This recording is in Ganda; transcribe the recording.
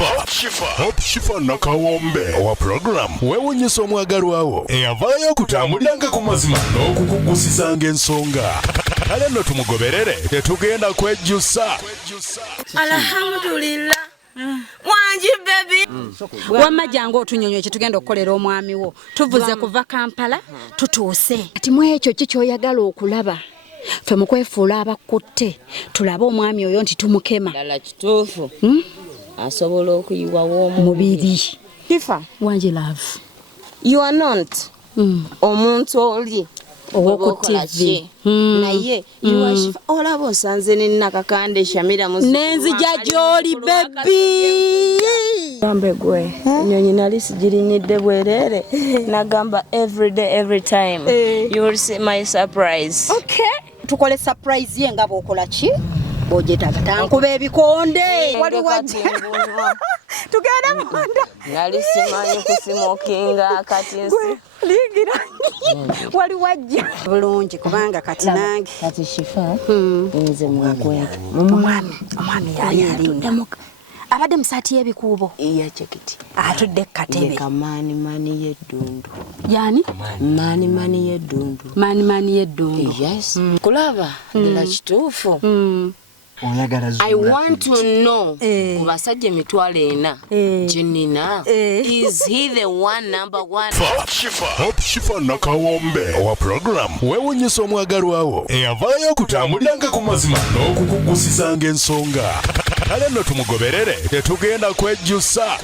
Hope Shifa nakawombe owa program weewuunyisa omwagalwawo eyavaayo okutambuliranga ku mazima n'okukugusizanga ensonga. Kale nno tumugoberere tetugenda kwejjusa. Alhamdulillah. Wanji baby. Wamma jangu otunyonyo kitugenda okukolera omwami wo. Tuvuze kuva Kampala tutuuse. Ati mu ekyo kikyoyagala okulaba. Ffe mu kwefuula abakutte tulabe omwami oyo nti tumukema. Dala kituufu. Asobola okuyiwa mubiri. Shifa. Wanji love. You are not. Omuntu oli. Owoku TV. Naye you Shifa. Olaba osanze n'akakande Shamira muzi. Nenzija gy'oli baby. Gambe gwe. Nyonyi nali sigirinidde bwerere. Nagamba every day every time. You will see my surprise. Okay. Tukole surprise ye nga bw'okola ki? Bw'ogyetaaga tankuba ebikonde. Wali wajja. Tugende munda. Nali simanyi kusimokinga kati nsi. Ligira. Wali wajja. Bulungi kubanga kati nange. Kati Shifa. Nze mwakweka. Omwami yali alindamuka. Abadde musaati y'ebikuubo. Iya chekiti. Atudde katebe. Mani yeddundu. Yani? Mani yeddundu. Mani yeddundu. Yes. Kulaba ndala kituufu. I want to know kubasajja emitwalo 4 Jenina is he the one number one? Hope Shifa nakawombe owa program weewuunyisa omwagalwawo eyavaayo okutambuliranga ku mazima n'okukugusizanga ensonga. Kale nno tumugoberere tetugenda kwejjusa.